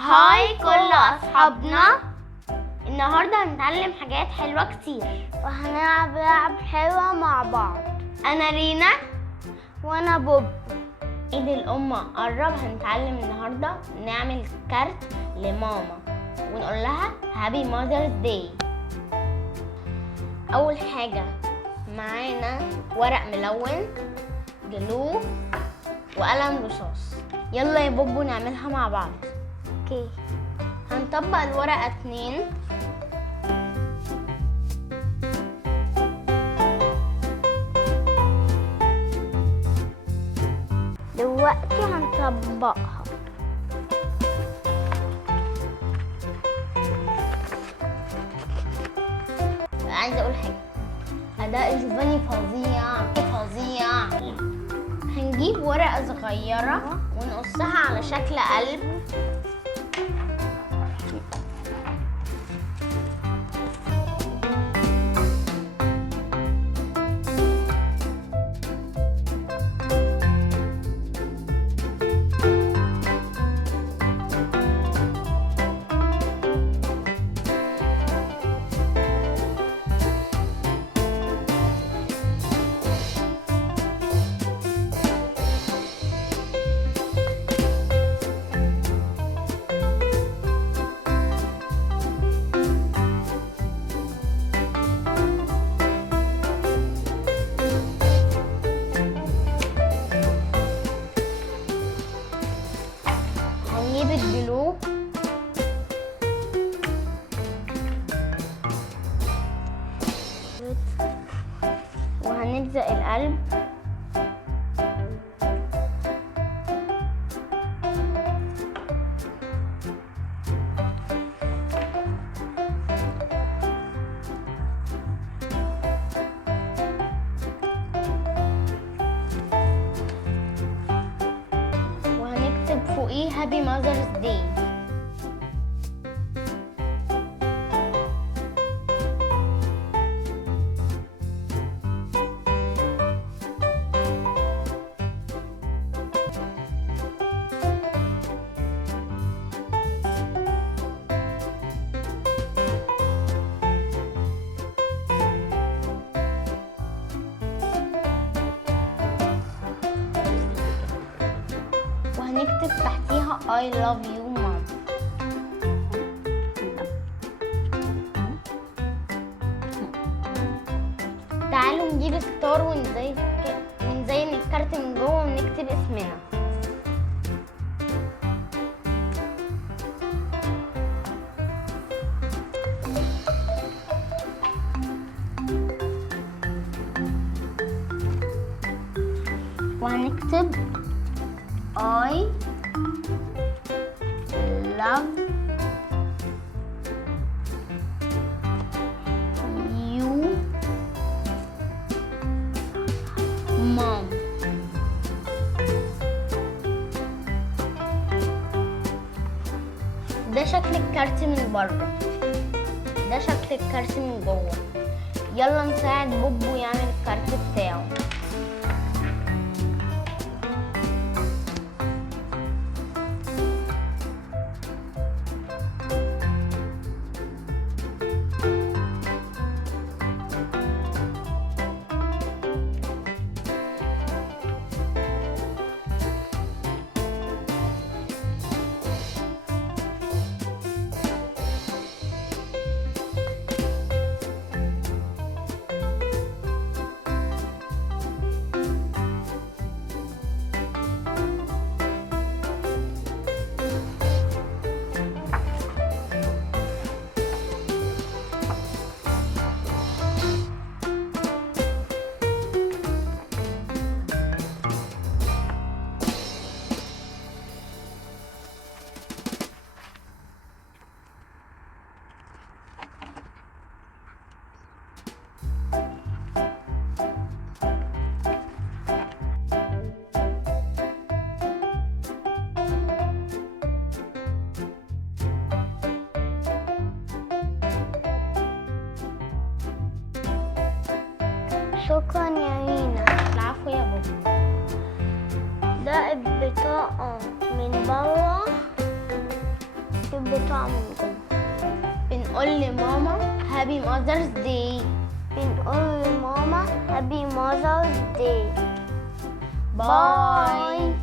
هاي كل أصحابنا. النهاردة هنتعلم حاجات حلوة كتير وهنلعب لعب حلوة مع بعض. أنا رينا وأنا بوبو. عيد الأم قرب، هنتعلم النهاردة نعمل كارت لماما ونقول لها هابي ماذرز داي. أول حاجة معانا ورق ملون، جلو، وقلم رصاص. يلا يا بوبو نعملها مع بعض. اوكي، هنطبق الورقة 2 دلوقتي هنطبقها. عايزة أقول حاجة، أداء جوفاني فظيع فظيع. هنجيب ورقة صغيرة ونقصها على شكل قلب، هنجيب الجلو وهنلزق القلب وهنكتب فوقيه هابي ماذرز داي. وهنكتب تحتيها I love you mom. تعالوا نجيب ستار ونزين الكارت من جوه ونكتب اسمنا. وهنكتب I love you mom. ده شكل الكارت من بره، ده شكل الكارت من جوه. يلا نساعد بوبو يعمل الكارت بتاعه. شكرا يا رينا. العفو يا بوبو. ده البطاقة من بره بطعم جوه. بنقول لماما هابي ماذرز داي. بنقول لماما هابي ماذرز داي. باي.